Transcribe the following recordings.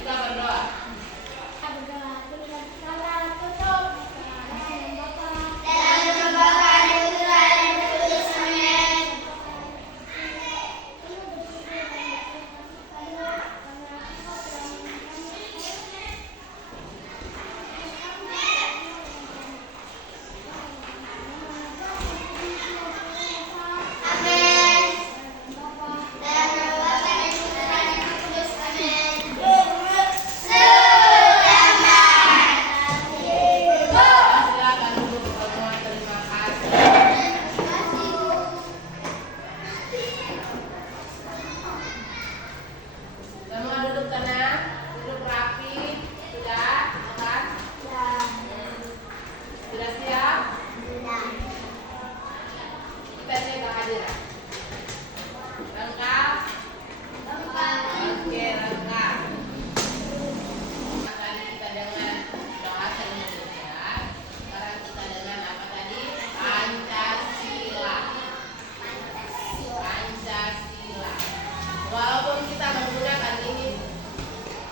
Kita berdoa. Silakan duduk semua. Terima kasih. Semua duduk tenang, duduk rapi. Sudah, makan? Sudah siap? Kita cek kehadiran. Lengkap? Oke, lengkap. Tadi kita dengan bahasa Indonesia. Sekarang kita dengan apa tadi? Pancasila. Pancasila. Walaupun kita menggunakan ini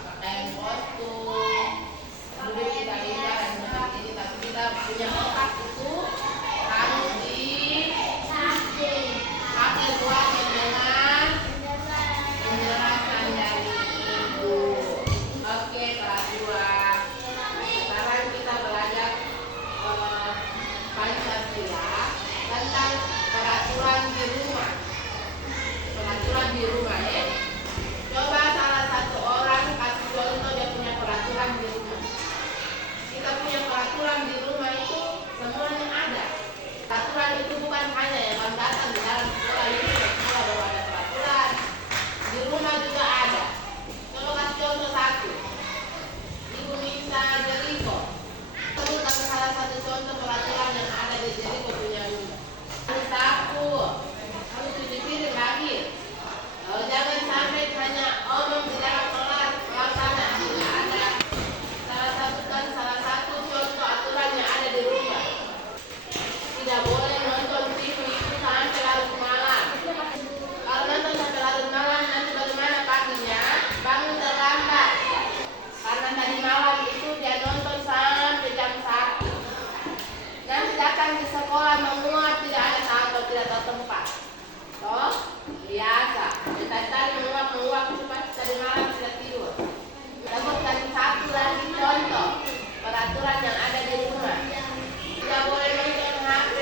pakai kostum, duduk kita lihat dan seperti ini, tapi kita punya otak itu harus dipakai buatnya dengan penjelasan dari ibu. Oke, kelas 2. Sekarang kita belajar Pancasila tentang peraturan di rumah. Peraturan di rumah ya. Coba salah satu orang kasih contoh dia punya peraturan di rumah. Kita punya peraturan di rumah itu semuanya ada. Peraturan itu bukan hanya yang akan datang di dalam sekolah ini, sekolah baru ada peraturan. Di rumah juga ada. Coba kasih contoh satu. Ibu Nisa Jeriko. Sebutkan salah satu contoh peraturan yang ada di Jeriko punya rumah. Harus sapu, harus cuci piring lagi. Jangan sampai hanya omong di dalam kelas, pelaksanaan tidak ada. Salah satu contoh aturan yang ada di rumah. Tidak boleh nonton TV itu sampai larut malam. Kalau nonton sampai larut malam nanti bagaimana paginya? Bangun terlambat. Karena tadi malam itu dia nonton sampai jam 1. Nanti datang di sekolah menguap, tidak ada atau tidak tahu tempat. Toh biasa. Tadi menguap supaya tadi malam tidak tidur. Sebutkan satu lagi contoh peraturan yang ada di rumah. Tidak boleh nonton HP.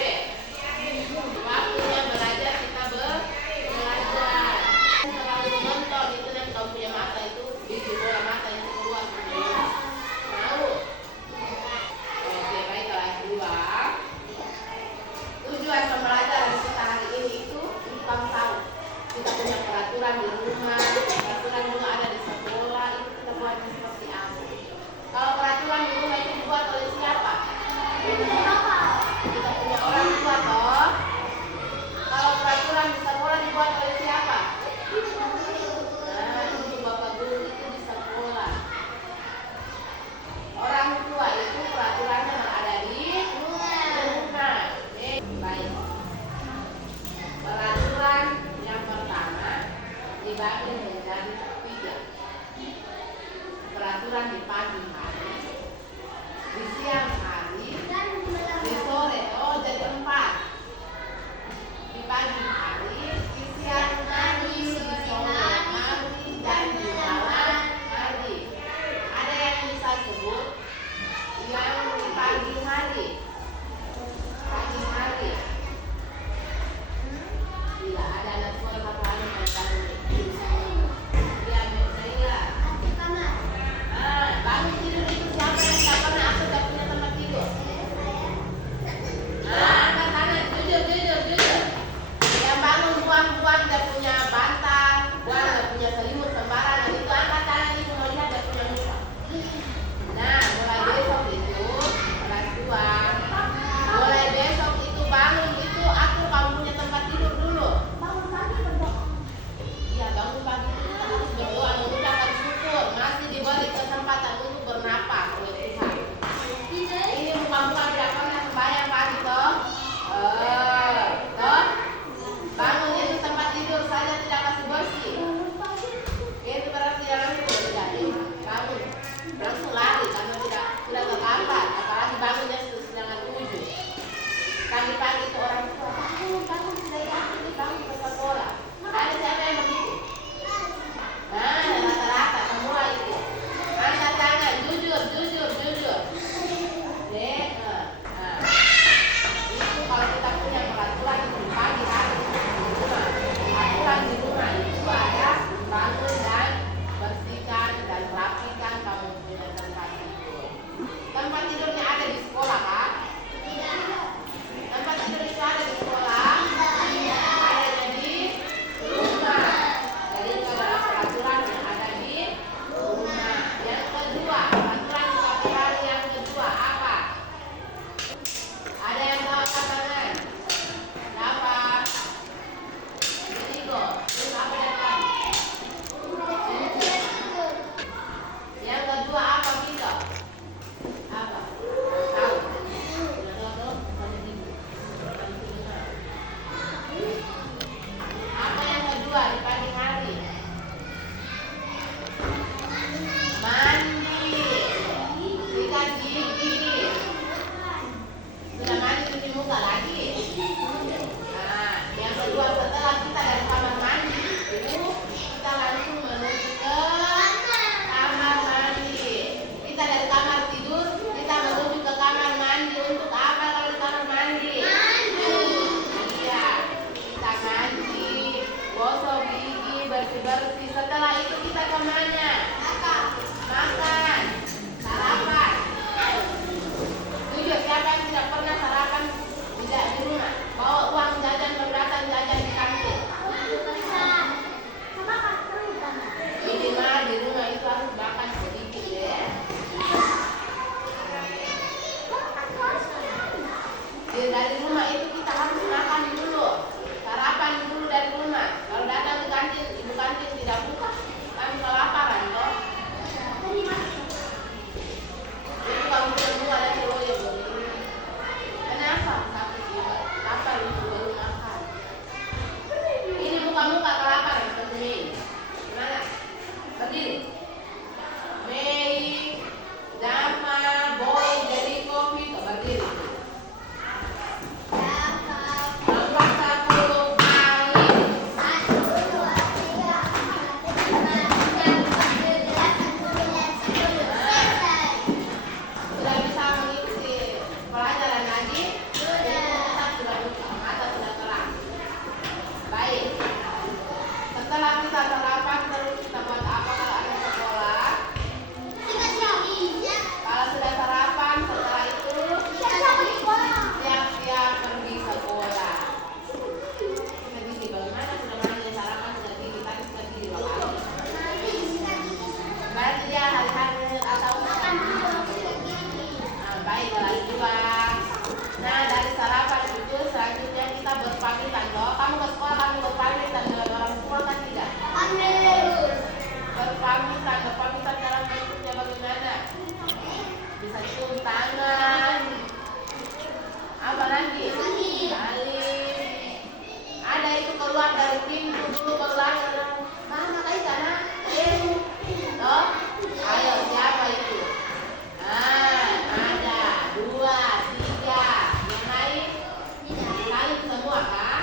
Waktunya belajar kita belajar. Terlalu nonton itu dan kau punya mata itu biji bola mata itu keluar. Mau? Oke, baik kelas 2. Tujuan pembelajaran kita hari ini itu untuk tahu kita punya peraturan di rumah, peraturan juga ada di sekolah, itu kita buatnya seperti apa. Kalau peraturan di rumah itu dibuat oleh siapa? Kita punya orang tua toh. Kalau peraturan di sekolah dibuat oleh siapa? Nah, itu bapak guru itu di sekolah. Orang tua itu peraturannya ada di rumah. Baik. Peraturan yang pertama dibagi menjadi 3. Peraturan di pagi hari, di siang hari, di sore. Oh, jadi 4. Di pagi hari, di siang hari, di sore hari, dan di malam hari. Ada yang bisa sebut yang di pagi hari? Pagi hari. Tidak ada anak sekolah apa-apa yang tahu. Dia Zaira. Bangun tidur itu dia hari-hari atau baik kelas 2. Nah, dari sarapan itu selanjutnya kita berpamitan loh. Kamu ke sekolah kamu berpamitan dengan orang tua kan tidak? Berpamitan dalam bentuknya bagaimana? Bisa cium tangan. Apa nanti? Salim. Ada itu keluar dari pintu dulu berlalu. Mama kayak sana. Loh? Ayo siapa itu? Ada 2, 3. Yang lain? Salim semua kah?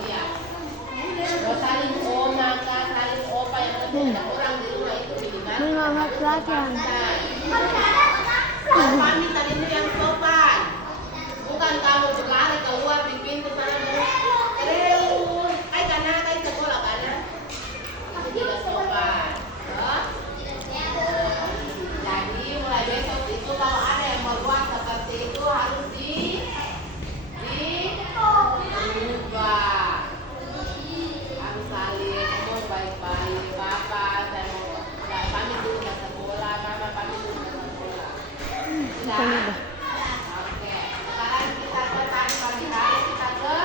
Iya. Mau saling oma kah, saling opa yang penting ada orang di rumah itu minimal. Pelajaran. Pamitan itu yang sopan. Bukan kamu berlari keluar di pintu sana. Kai kana, kai sekolah kana. Itu tidak sopan. Jadi mulai besok itu kalau ada yang berbuat seperti itu harus diubah. Harus saling ngomong baik-baik. Papa, saya mau pamit dulu ke sekolah. Mama pamit dulu ke sekolah. Sudah? Oke. Sekarang kita ke pagi hari kita ke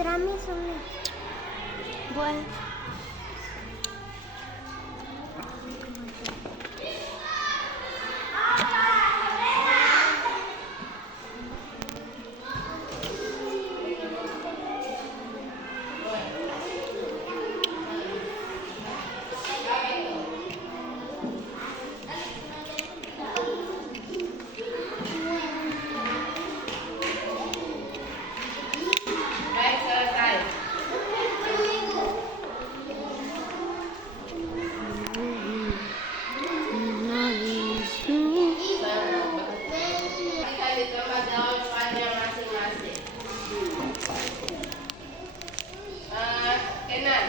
tiramisu nih. Boleh. Baik, selesai. Kita di tempat jawabannya masing-masing. Kenan.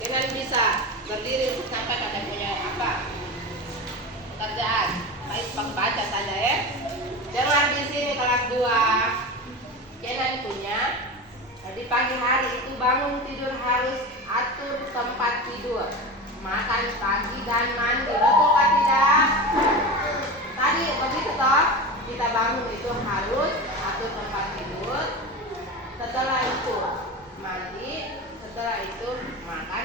Kenan bisa berdiri untuk sampai pada punya apa? Pekerjaan. Baik, baca saja ya. Jangan di sini kelas 2. Kenan punya. Di pagi hari itu bangun tidur harus atur tempat tidur, makan pagi dan mandi. Betul kah tidak? Tadi begitu toh? Kita bangun itu harus atur tempat tidur. Setelah itu mandi, setelah itu makan,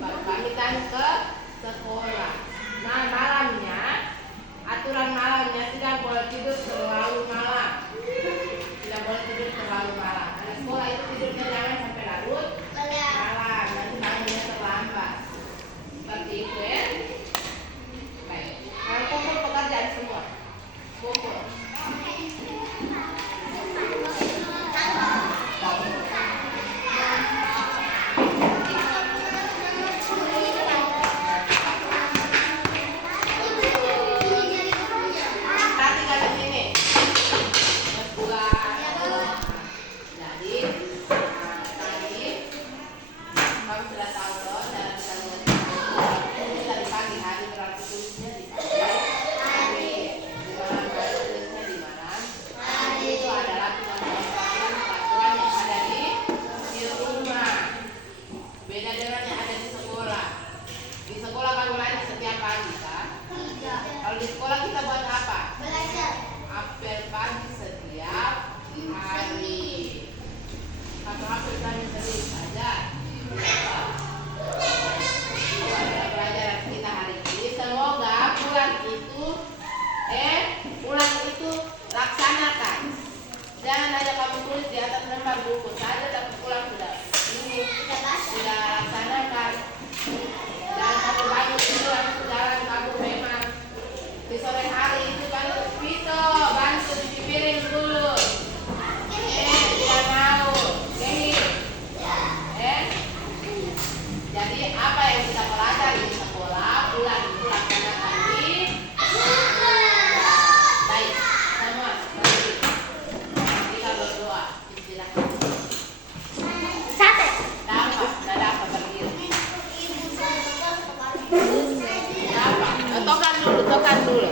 baru pamitan ke sekolah. Nah, malamnya, aturan malamnya tidak boleh tidur terlalu malam. Tidak boleh tidur terlalu malam. Karena sekolah itu tidurnya jangan sampai larut malam, nanti bangunnya terlambat. Seperti itu ya. Baik. Nah, kumpul pekerjaan semua. Kumpul. Perhatikan di sini. Terus dua. Jadi, tadi kamu sudah tahu loh cara kita ini dari pagi hari berarti tulisnya di hari. Di malam hari tulisnya di malam. Itu adalah peraturan yang ada di rumah. Beda dengan yang ada di sekolah. Di sekolah kan mulai setiap pagi kan? Kalau di sekolah kita buat apa? Apel pagi setiap hari. Apel pagi sering saja. Itu adalah pelajaran kita hari ini. Semoga pulang itu laksanakan. Jangan hanya kamu tulis di atas lembar buku saja, tapi pulang sudah laksanakan. Jangan kamu bangun itu langsung jalan kabur memang. Di sore hari itu kan Vito bantu cuci piring dulu. Tidak mau. Jadi apa yang kita pelajari di sekolah, pulang itu laksanakan di baik. Semua berdiri. Kita berdoa. Silakan. Sate. Dapat berdiri. Dapat. Tokan dulu.